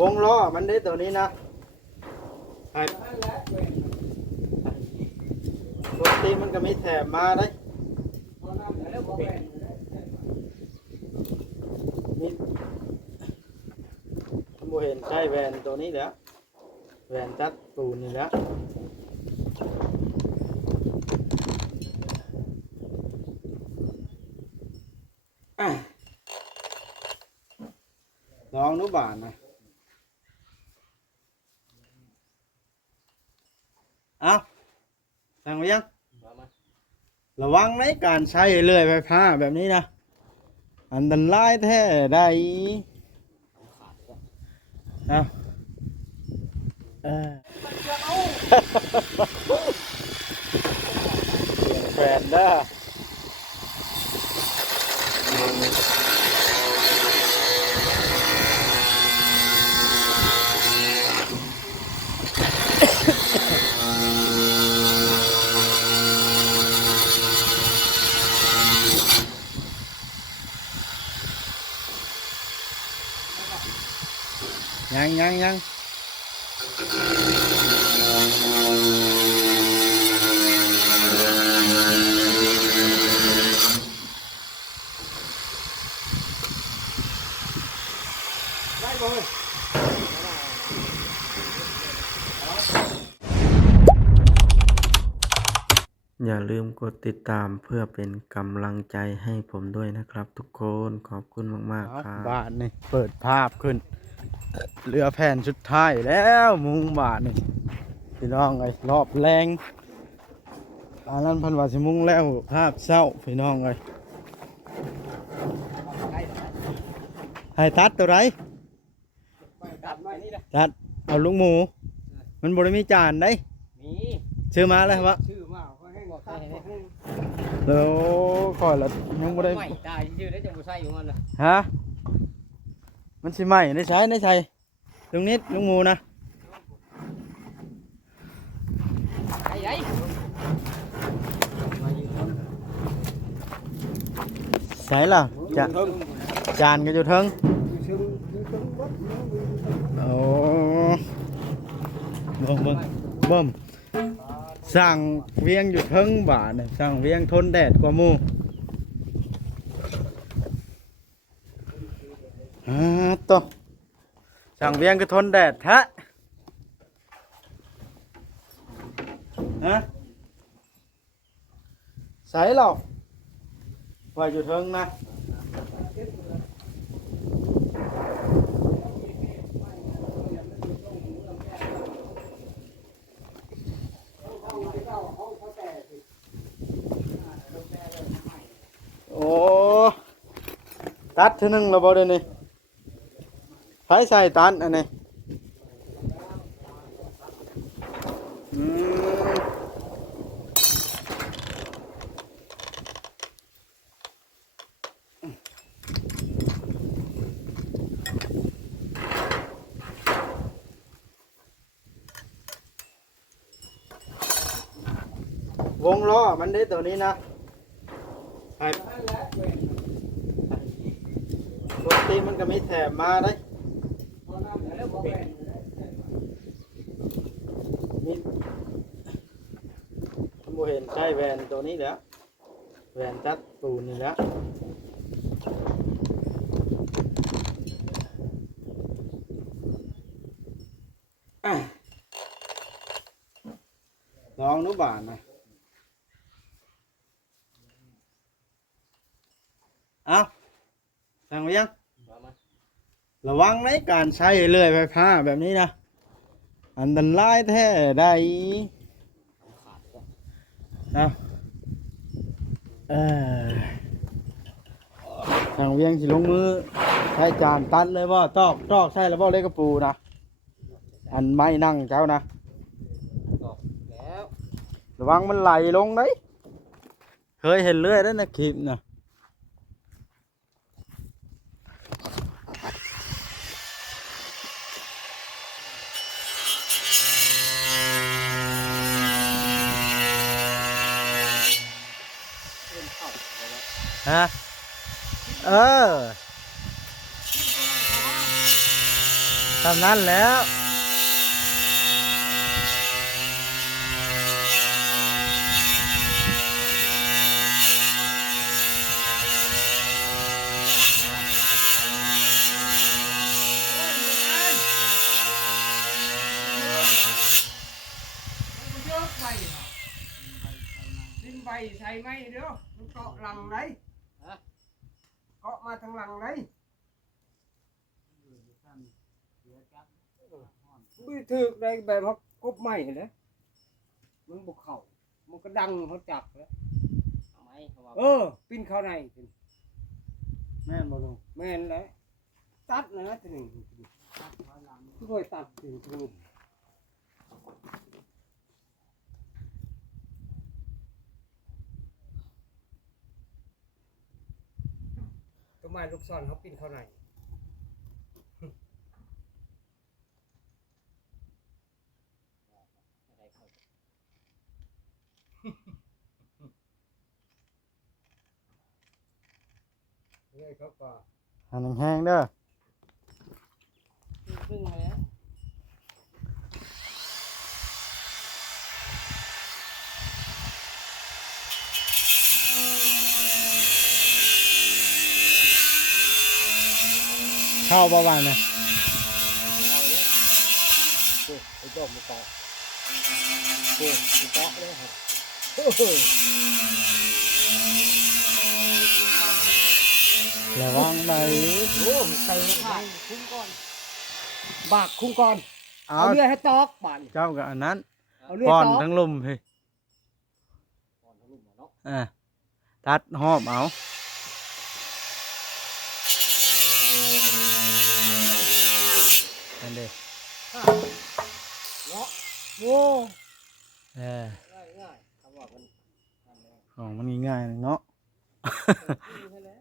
วงล้อมันได้ตัวนี้นะไอ้ปกติมันก็มีแถบมาได้นี่โมเห็นใช่แวนตัวนี้แล้วแวนจัดปูนนี่แล้วลองดูบานนะเอาสั่งไว้ยังระวังในการใช้เลื่อยไฟฟ้าแบบนี้นะอันตรายแท้ได้เอาแฟนเด้อยังได้บ่อยอย่าลืมกดติดตามเพื่อเป็นกำลังใจให้ผมด้วยนะครับทุกคนขอบคุณมากๆครับบาทนี่เปิดภาพขึ้นเรือแผ่นสุดท้ายแล้วมุงบาทนี่พี่น้องไอ้รอบแรงตอนนั้นพันวาสิมุงแล้วภาพเศร้าพี่น้องไอ้ให้ตัดตัวไรตัดเอาลูกหมูมันบริมีจานได้ชื่อมาเลยวะแล้วก่อนละยังไม่ได้ตายชื่อได้จังบุษอยู่มันนะฮะมันสิใหม่ได้ใช้ตรงนี้ลุงหมูนะใส่ล่ะจานก็อยู่เทิงโอ้เบิ่มสั่งเวียงอยู่เทิงบ่าเนี่ยสั่งเวียงทนแดดกว่าหมู่ต่อสั่งเวียงก็ทนแดดแท้ฮะใส่หรอกไว้อยู่เทิงนะโอ้ตัดเท่านึงแล้วบ่เดี๋ยวนี้ไฟใส่ตันอันนี้วงล้อมันได้ตัวนี้นะไอ้ปกติมันก็มีแถบมาได้นี่โมเห็นใช่แวนตัวนี้แล้วแวนจัดปูนนี่แล้วลองดูบานนะเอาสั่งไว้ยังระวังในการใช้เลื่อยไฟฟ้าแบบนี้นะอันตรายแท้ได้เอาสั่งเวียงสิลงมือใช้จานตัดเลยว่าตอกใช่แล้วว่าเล็กกระปูนะอันไม่นั่งเจ้านะระวังมันไหลลงđấyเคยเห็นเลื่อยđấyนะคลิปนะฮะ ทำนั้นแล้ว ดินใบใส่ไหมเดี๋ยวมันเกาะหลังไหนเกาะมาทางหลังไหนมือถือได้แบบเขากบไหมเลยมันบุกเข่ามันก็ดังเขาจับแล้ว เอาไหมเขาว่า ปิ้นเข้าใน แม่นบ่ลุง แม่นแล้วตัดนะทีนี้ช่วยตัดถึงตรงนี้ต้นไม้ลูกซ่อนเขาปิ้นเข้าใน อะไรเขา เลยเขาก็ หันแห้งๆเด้อ พึ่งเลยนะ เข้าประมาณนะ เอาเนี่ยโอ้ไอ้โจ้มาเกาะโอ้มาเกาะเลยฮะโอ้โห ระวังไหน โอ้ใส่ผ้าคุ้มก่อนบากคุ้มก่อน เอา เอาเลือดให้ตอกบาน เจ้ากับอันนั้น เอาเลือด ป้อน ตอก ทั้งลุมเฮ้ย ก่อนทะลุมาเนาะ ตัดหอบเอาอันเด้ เนาะ โอ้ ง่ายง่ายเขาบอกมันทำเลย ของมันง่ายๆเนาะ พึ่งให้แล้ว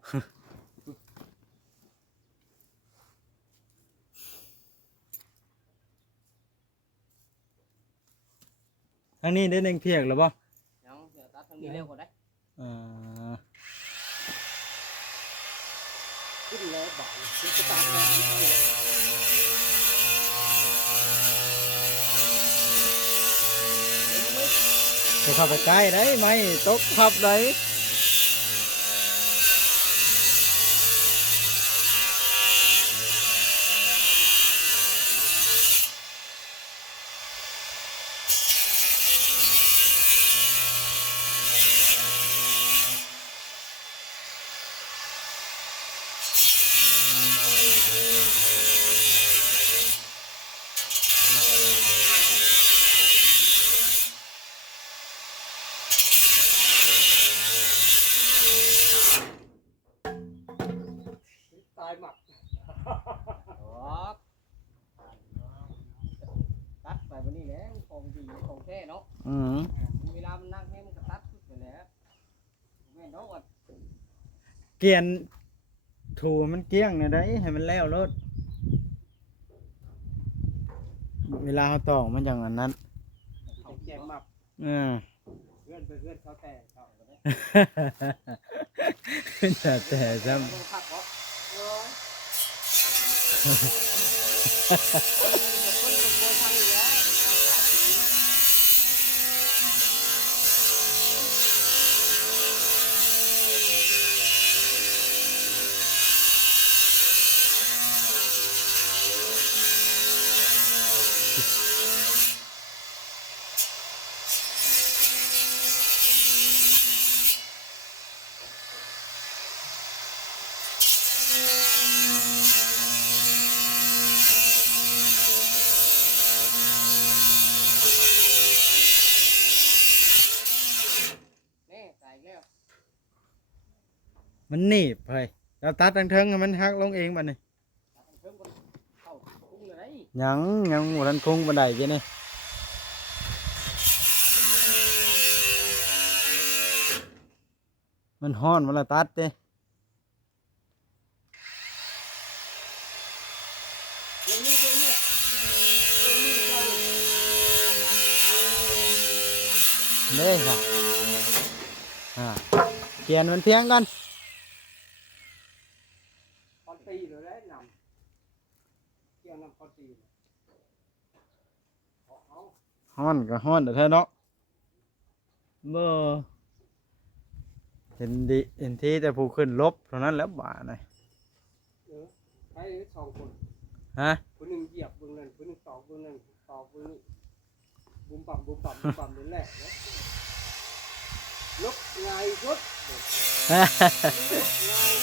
ทางนี้ได้หนึ่งเพียกหรือเปล่า ยังเดี๋ยวตัดทางนี้เร็วกว่าได้ อ่า ขึ้นแล้วบานขึ้นกระตากแดงเอาเลย จะเข้าไปใกล้ได้ไหมตกพับได้ตายหมัก ออกตัดไปวันนี้แหละของดีของแท้เนาะ อืม เวลามันนั่งให้มันก็ตัดไปแล้วแม่นเนาะว่า เกลียนถูมันเกลี้ยงเนี่ยได้ให้มันแล้วรถเวลาเขาตอกมันอย่างอันนั้น เขาแจกหมัก อืม เพื่อนไปเพื่อนเขาแต่เขาก็ได้ แต่ซ้ ลงพักเหรอโอ้ย นี่ใส่แล้ว ำมันหนีบเฮ้ยเราตัดทั้งเทิงให้มันหักลงเองบัดนี้ ตัดเพิ่มกันเข้าคุ้งเลย ยังหมดทันคงบันไดเจ้นี่มันฮ้อนมันละตัดเด้ เดี๋ยวนี้เดี๋ยวนี้เดี๋ยวนี้เรา เด้ค่ะเกียนมันเพียงกัน คอนตีเลยได้นำเกี่ยวนำคอนตี ฮ้อนก็ฮ้อนแต่แท้เนาะบ่เห็นดีเห็นที่แต่ผู้ขึ้นลบเท่านั้นแล้วบ่าน่ะ ใช้2คน ฮะ คนหนึงเหยียบเบื้องนั้นคนหนึงตอกเบื้องนั้นตอกเบื้องนี้บุมปั่มบุมปั่มบุมปั่มนั่นแหละเนาะลกง่ายสุดลกง่าย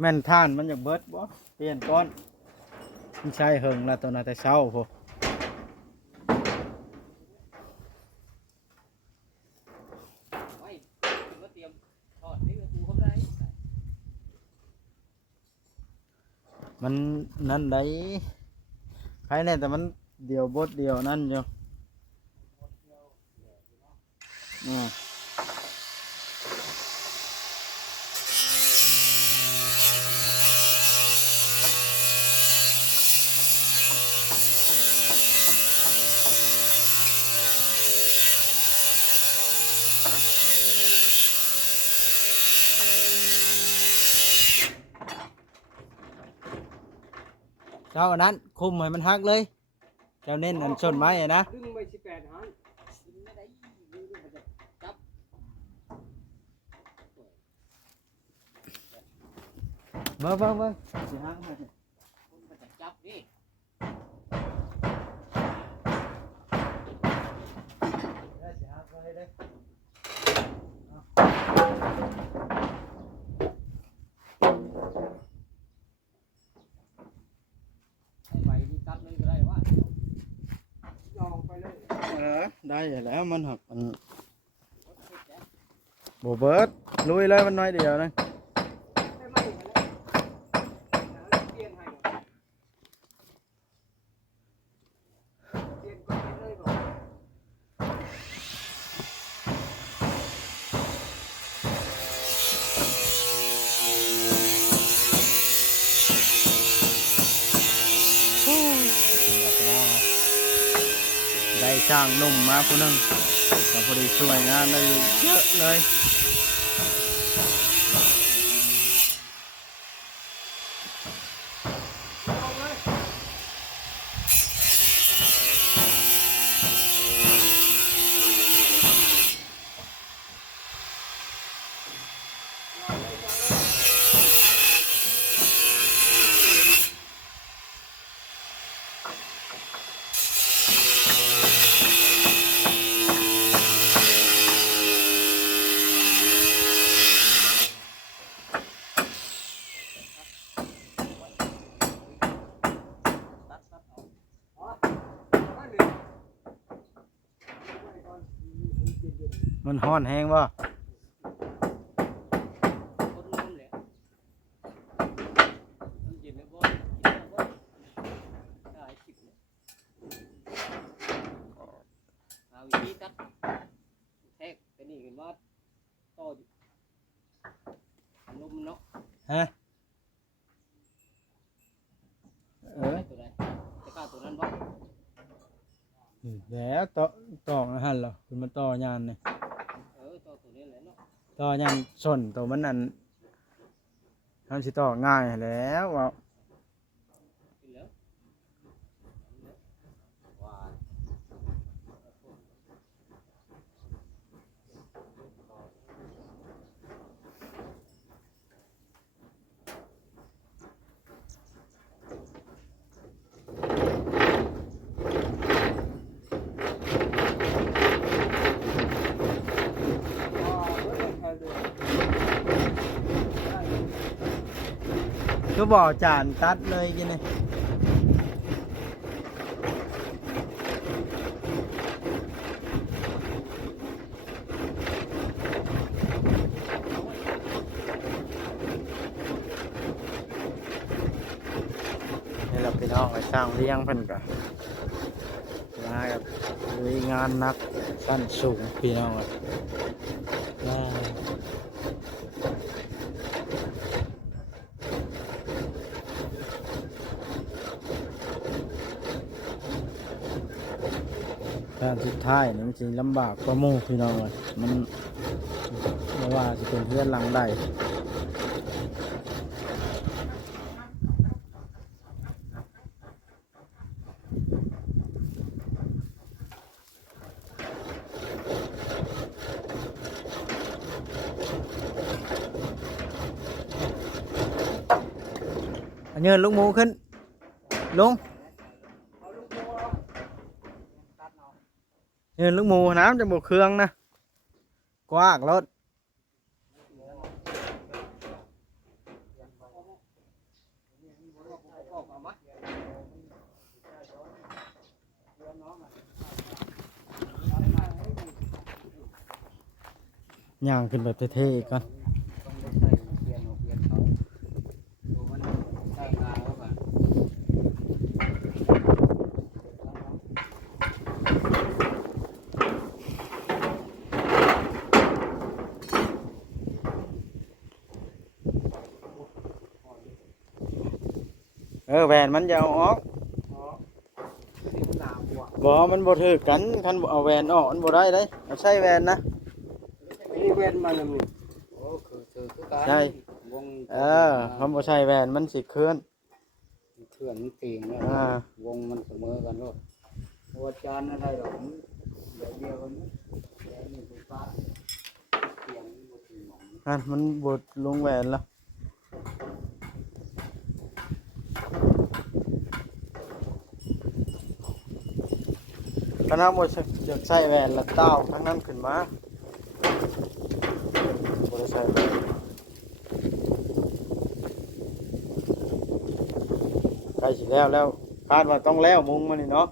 แม่นท่านมันอยากเบิดบ่เปลี่ยนก้อนมันใช่เหิงละตัวน่ะแต่เช้าพอ ไว้ถึงก็เตรียมทอดนี่ก็กูเขาได้ มันนั่นได้ใครแน่แต่มันเดียวบดเดียวนั่นอยู่อืมเจ้าอันนั้นคุมให้มันฮักเลยเจ้าเน้นอันชนไม้อะนะ ดึงไป18หัน ดึงไม่ได้ดึงมันจะจับ เบิ่งสิฮักให้ มันจะจับดิ ได้สิฮักไว้เด้อ ให้ใบนี่ตัดเลยก็ได้ว่า ยองไปเลย ได้แล้วมันหักอันบ่เบิดลุยเลยมันน้อยเดียวนะ ได้ไหมกันแล้วเปลี่ยนให้เปลี่ยนก็เลยบอก ได้ช่างหนุ่มมาผู้หนึงก็พอดีช่วยงานได้เยอะเลย เอาเลย มันฮ้อนแห้งบ่ คนนู้นแหละมันเย็นแล้วบ่กินแล้วบ่ได้คลิปเนี่ยเอาวิธีตัดแทกแต่นี่เห็นว่าต่ออยู่ลมเนาะ ฮะเออ ตัวใดจะฆ่าตัวนั้นบ่ นี่แหล้วต่ออาหารเหรอคุณมาต่อยานนี่ ต่อตัวนี้แหละเนาะ ต่อยานส่วนตัวมันนั่นทำสิต่อง่ายแล้วว่า กินแล้วว้า ก็บอกจานตัดเลยกินนี่นี่เราพี่น้องไปสร้างเลี้ยงเพิ่นกันมากับลุยงานหนักสั้นสูงพี่น้องอ่ะ การสุดท้ายนี่มันสิลำบากกว่าหมู่พี่น้องเลยมันไม่ว่าสิเป็นเพื่อนหลังใดอันเยินลูกหมูขึ้นลงเยินลูกหมูน้ำจะบกเครื่องนะกว้างรถย่างขึ้นแบบเท่ๆอีกก่อน แหวนมันจะเอาออกบ่มันบ่ถือกันคันบ่เอาแหวนออกมันบ่ได้เด้เอาใช้แหวนนะ นี่เว้นมาแล้วนี่ โอ้คือการ ใช่ วง คำบ่ใช้แหวนมันสิเคลื่อน เคลื่อนตีงแล้ว อ่า วงมันเสมอกันโลดโอ้อาจารย์อะไรหรอกมันเดี๋ยวเดียวกันนี่เดี๋ยวนี่คือฟ้าเสียงบ่ถึงหมอง มันบดลงแหวนแล้วคณะบ่อยากใช้แหวนละเต้าทั้งนั้นขึ้นมาบ่ได้ใช้แหวนใกล้สิแล้วคาดว่าต้องแล้วมุงมันนี่เนาะ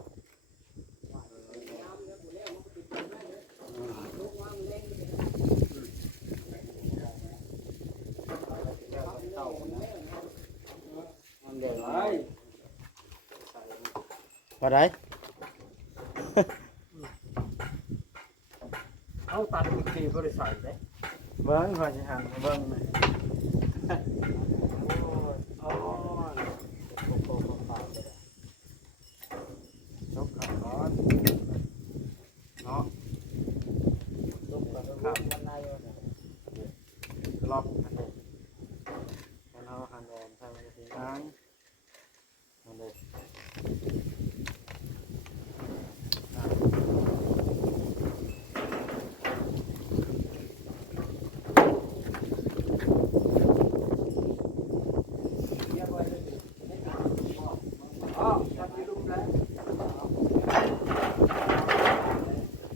มันเดี๋ยว ไอ้ ว่าได้ เอาตัดอีกทีบริษัทเลย เบิ้งก่อนสิหันมาเบิ้งหน่อย โอ้ย ชกขาก่อนเนาะ ลูกกับลูกมันได้อยู่นะ ล็อกอันนี้แล้วเอาหันแหวนใส่ไปทีนั้นอันนี้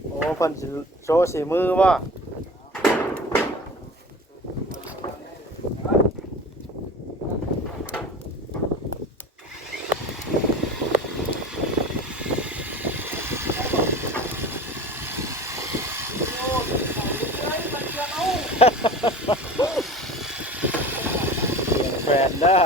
โอ้เพิ่นสิโชว์สีมือบ่แฟนเด้อ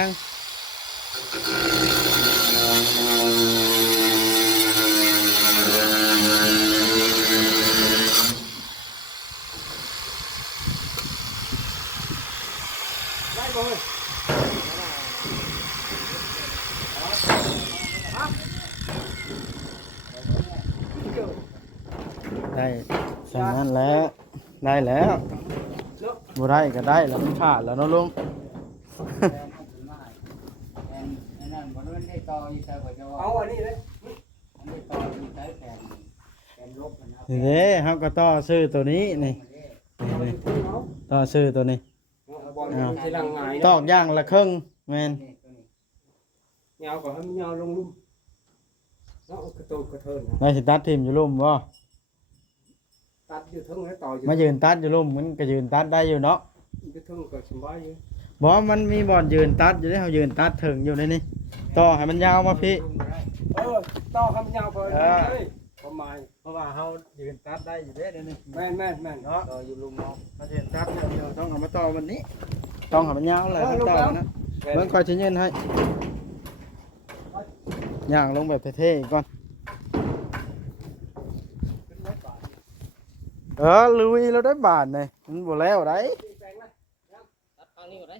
ยังได้บ่เฮ้ย ได้ฉะนั้นแล้วได้แล้วบ่ได้ก็ได้แล้วมันขาดแล้วเนาะลุง นั่นบริเวณได้ต่ออยู่แต่ว่าจะว่า เอาอันนี้เลย อันนี้ต่ออยู่ใช้แผ่นลบนะ นี่เด้เฮาก็ต่อซื้อตัวนี้นี่ เอาไปซื้อเอา ต่อซื้อตัวนี้ บอลมันทีหลังไง ตอกย่างละครึ่งแม่น ยาวกว่าให้มันยาวลงลุ่มเนาะกระโตกกระเทิน ได้สิตัดทีมอยู่ลุ่มบ่ ตัดอยู่ทั้งแล้วต่ออยู่ มายืนตัดอยู่ลุ่มมันก็ยืนตัดได้อยู่เนาะ อยู่ทั้งก็สบายอยู่ บ่มันมีบ่อนยืนตัดอยู่เด้เฮายืนตัดถึงอยู่ในนี้ต่อให้มันยาวมาพี่ ต่อคำยาวพอเลยประมาณ เพราะว่าเฮายืนตัดได้อยู่เด้เดี๋ยวนี้ แม่น เนาะ ต่ออยู่ลุมเนาะ มายืนตัดเนี่ยเดี๋ยวต้องเอามาต่อวันนี้ ต้องให้มันยาวเลยทั้งเจ้านะเบิ่งคอยสิยืนให้ย่างลงแบบเท่ๆอีกก่อนลุยเราได้บาทเลยมันบ่แล้วได้ ตัดทางนี้ก่อนได้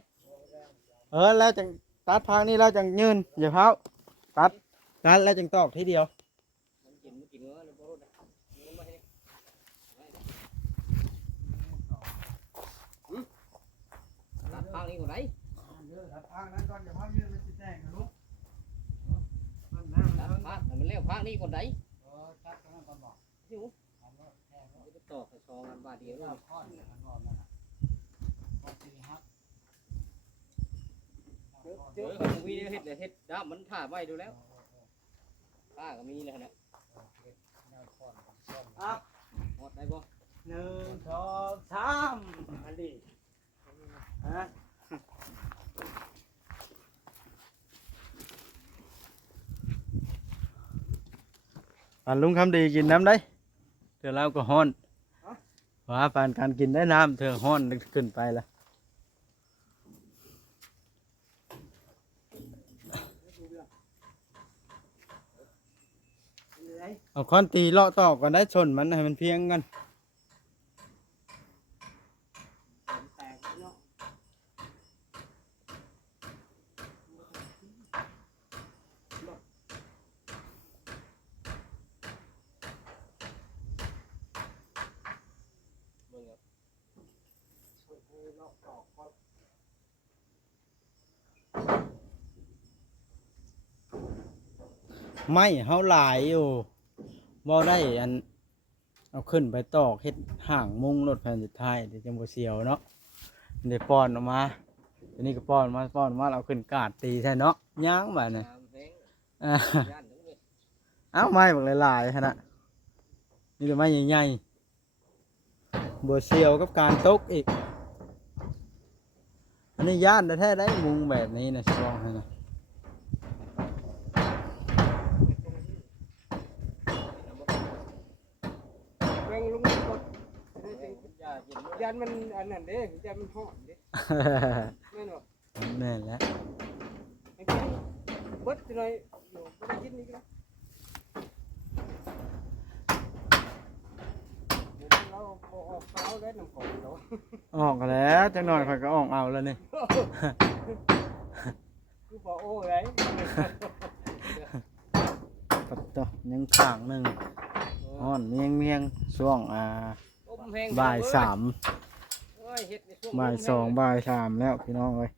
แล้วจังตัดทางนี้แล้วจังยืนอย่าเผาตัดแล้วจังตอกทีเดียว มันกินเงาเลยบ่รู้นะมันมาให้ตัดทางนี้ก่อนได้ ตัดทางนั้นก่อนอย่าเผายืนมันสิแตกนะลูก ตัดทางมันเลี้ยวทางนี้ก่อนได้หิวจะตอกให้ซองกันบาทเดียวเลยเจอของวีเฮ็ดด้ามมันถ่าไว้ดูแล้วป้าก็มีเลยนะหมดได้บ่ 1 2 3อันนี้ฮะปานลุงคำดีกินน้ำได้เดี๋ยวเราก็ฮ้อนว่าปานการกินได้น้ำเธอฮ้อนขึ้นไปละเอาค้อนตีเลาะตอกกันได้ชนมันให้มันเพียงกันไม่เฮาหลายอยู่บ่ได้อันเอาขึ้นไปตอกเฮ็ดห่างมุงรถแผ่นสุดท้ายเดี๋ยวจังบ่เสียวเนาะเดี๋ยวป้อนออกมาทีนี้ก็ป้อนมาเอาขึ้นกาดตีใช่เนาะย่างบัดนี้เอ้าไม้บักหลายๆหั่นน่ะนี่เป็นไม้ใหญ่ๆบ่เสียวกับการตกอีกอันนี้ย่านแท้ๆได้มุงแบบนี้นะสิบอกให้นะ แบ่งลุงกดยันมันอันนั้นเด้ยันมันห่อนเด้แม่นบ่ แม่นแล้ว ไอ้พี่เบิดจังได๋อยู่บ่ได้กินนี่ก็เราออกเช้าได้น้ำของเรา ออกแล้วจังหน่อยข่อยก็ออกเอาแล้วนี่ คือบ่โอ้ไง ปัดต่อยังข้างหนึงอ้อนเมียงช่วงบ่าย3บ่าย2บ่าย3แล้วพี่น้องเอ้ย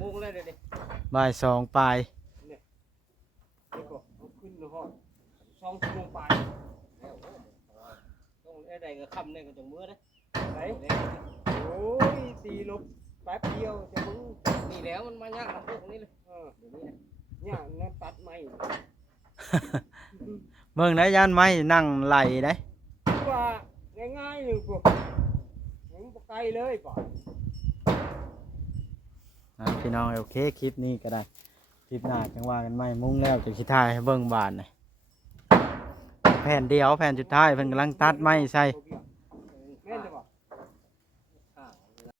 มุงเลยเดี๋ยวนี้ บ่าย2ปลาย ขึ้นหอด2 ชั่วโมงไป ต้องได้ก็ค่ำเนี่ยก็จังมื้อนะ ไหนโอ้ยตีลบแป๊บเดียวจะมึง นี่แล้วมันมายากลำพวกนี้เลยเดี๋ยวนี้นะ เนี่ยนั่นตัดไม้ เมืองไหนย่านไม้นั่งไหลได้ ว่าง่ายๆเลยพวกยังบ่ไกลเลยป่ะ พี่น้องโอเคคลิปนี้ก็ได้คลิปหน้าจังว่ากันใหม่มุ้งแล้วจะสิถ่ายให้เบิ่งบาดนี่แผ่นเดียวแผ่นสุดท้ายเพิ่นกำลังตัดไม้ใส่ บ่เบี้ย